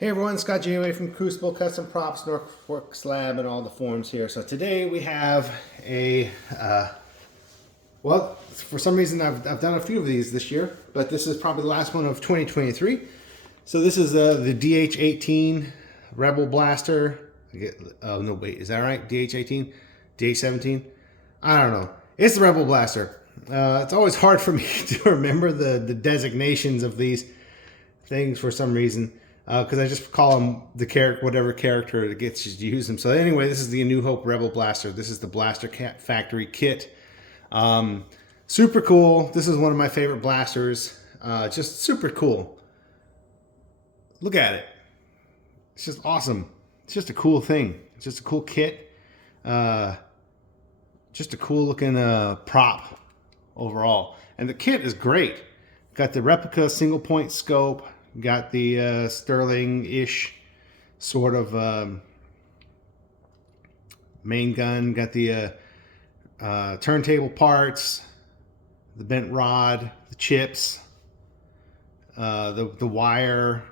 Hey everyone, Scott Janeway from Crucible Custom Props, Norfolk Slab, and all the forums here. So today we have a, well, for some reason I've done a few of these this year, but this is probably the last one of 2023. So this is the DH18 Rebel Blaster. Oh no, wait, is that right? DH18? DH17? I don't know. It's the Rebel Blaster. It's always hard for me to remember the designations of these things for some reason. Because I just call them the character, whatever character that gets to use them. So anyway, this is the A New Hope Rebel Blaster. This is the Blaster Factory kit. Super cool. This is one of my favorite blasters. Just super cool. Look at it. It's just awesome. It's just a cool thing. It's just a cool kit. Just a cool looking prop overall. And the kit is great. Got the replica single point scope. Got the Sterling-ish sort of main gun. Got the turntable parts, the bent rod, the chips, the wire,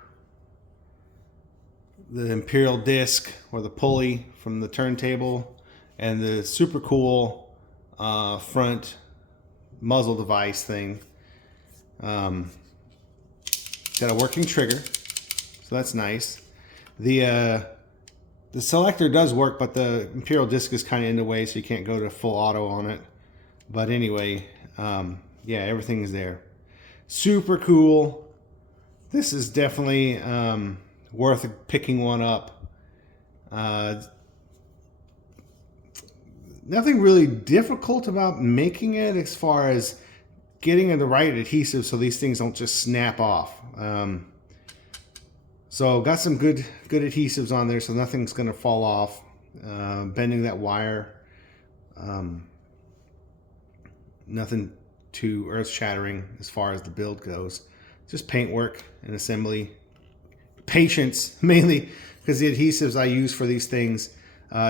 the Imperial disc or the pulley from the turntable, and the super cool front muzzle device thing. Got a working trigger, so that's nice. The selector does work, but the Imperial disc is kind of in the way, so you can't go to full auto on it. But anyway, yeah, everything's there. Super cool. This is definitely worth picking one up. Nothing really difficult about making it as far as getting the right adhesive so these things don't just snap off. So got some good adhesives on there so nothing's going to fall off. Bending that wire. Nothing too earth-shattering as far as the build goes. Just paintwork and assembly. Patience, mainly because the adhesives I use for these things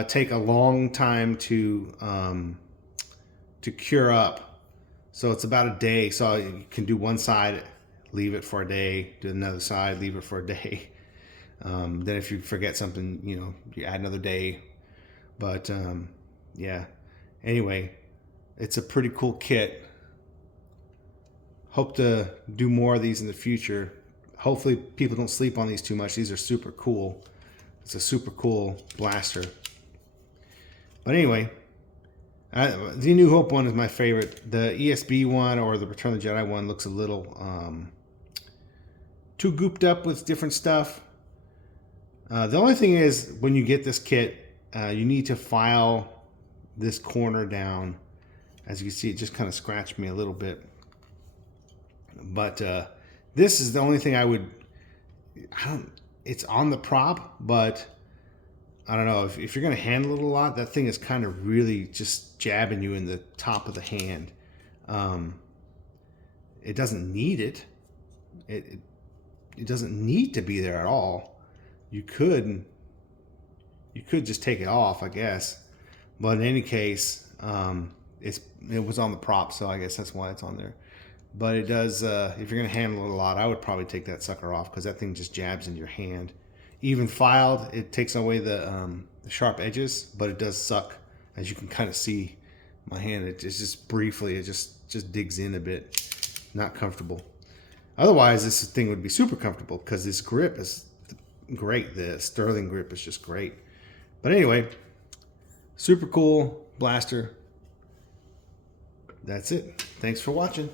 take a long time to cure up. So it's about a day. So you can do one side, leave it for a day, do another side, leave it for a day. Then if you forget something, you add another day. But yeah, anyway, it's a pretty cool kit. Hope to do more of these in the future. Hopefully people don't sleep on these too much. These are super cool. It's a super cool blaster. But anyway, the New Hope one is my favorite. The ESB one or the Return of the Jedi one looks a little too gooped up with different stuff. The only thing is, when you get this kit, you need to file this corner down. As you can see, it just kind of scratched me a little bit. But this is the only thing it's on the prop, but I don't know, if you're going to handle it a lot, that thing is kind of really just jabbing you in the top of the hand. It doesn't need it. It doesn't need to be there at all. You could just take it off, I guess. But in any case, it was on the prop, so I guess that's why it's on there. But it does, if you're going to handle it a lot, I would probably take that sucker off because that thing just jabs in your hand. Even filed, it takes away the sharp edges, but it does suck, as you can kind of see my hand. It just briefly, it just digs in a bit. Not comfortable. Otherwise, this thing would be super comfortable because this grip is great. The Sterling grip is just great. But anyway, super cool blaster. That's it. Thanks for watching.